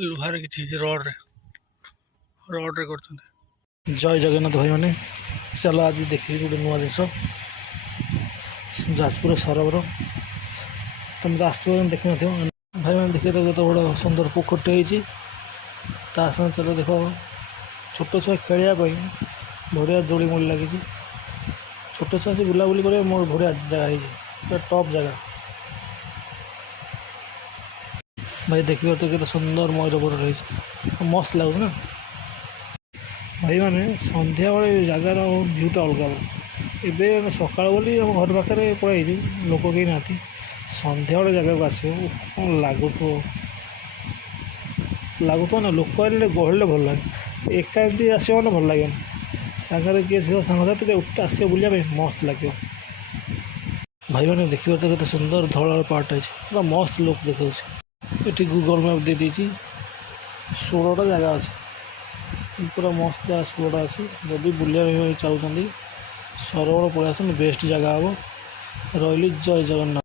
ଲୁହାରେ କିଛି ହେଇଛି ରଡ଼ରେ କରୁଛନ୍ତି। ଜୟ ଜଗନ୍ନାଥ ଭାଇମାନେ, ଚାଲ ଆଜି ଦେଖିବି ଗୋଟେ ନୂଆ ଜିନିଷ ଯାଜପୁର ସରୋବର। ତମେ ତ ଆସୁଛ ଦେଖିନଥିବ ଭାଇମାନେ। ଦେଖିଲେ ତ କେତେ ବଡ଼ ସୁନ୍ଦର ପୋଖରୀଟେ ହେଇଛି। ତା ସାଙ୍ଗେ ଚାଲ ଦେଖ ଛୋଟ ଛୁଆ ଖେଳିବା ପାଇଁ ବଢ଼ିଆ ଦୋଳି ମୋଳି ଲାଗିଛି। ଛୋଟ ଛୁଆ ଆସି ବୁଲାବୁଲି କରିବା ମୋର ବଢ଼ିଆ ଜାଗା ହେଇଛି, ପୁରା ଟପ୍ ଜାଗା। ଭାଇ ଦେଖିବ ତ କେତେ ସୁନ୍ଦର ମୟୂରପୁର ରହିଛି, ମସ୍ତ ଲାଗୁଛି ନା ଭାଇମାନେ। ସନ୍ଧ୍ୟାବେଳେ ଜାଗାର ଭିଉଟା ଅଲଗା। ଏବେ ଆମେ ସକାଳ ବୋଲି ଆମ ଘର ପାଖରେ ପଳାଇଛୁ, ଲୋକ କେହି ନାହାନ୍ତି। ସନ୍ଧ୍ୟାବେଳେ ଜାଗାକୁ ଆସିବ କ'ଣ ଲାଗୁଥିବ ନା। ଲୋକ ଆସିଲେ ଗହଳିରେ ଭଲ ଲାଗେ, ଏକା ଏମିତି ଆସିବ ମାନେ ଭଲ ଲାଗିବନି। ସାଙ୍ଗରେ କିଏ ଥିବ ସାଙ୍ଗସାଥିରେ ଆସିବ ବୁଲିବା ପାଇଁ ମସ୍ତ ଲାଗିବ। ଭାଇମାନେ ଦେଖିବ ତ କେତେ ସୁନ୍ଦର ଧଳା ପାହାଡ଼ଟା ହେଇଛି, ପୁରା ମସ୍ତ ଲୁକ୍ ଦେଖାଉଛି। ଏଠି ଗୁଗଲ୍ ମ୍ୟାପ୍ ଦେଇଦେଇଛି, 16ଟା ଜାଗା ଅଛି, ପୁରା ମସ୍ତ ଜାଗା 16ଟା ଅଛି। ଯଦି ବୁଲିବା ପାଇଁ ଚାହୁଁଛନ୍ତି ସରୋବର ପଳେଇ ଆସନ୍ତୁ, ବେଷ୍ଟ ଜାଗା ହେବ। ରହିଲି, ଜୟ ଜଗନ୍ନାଥ।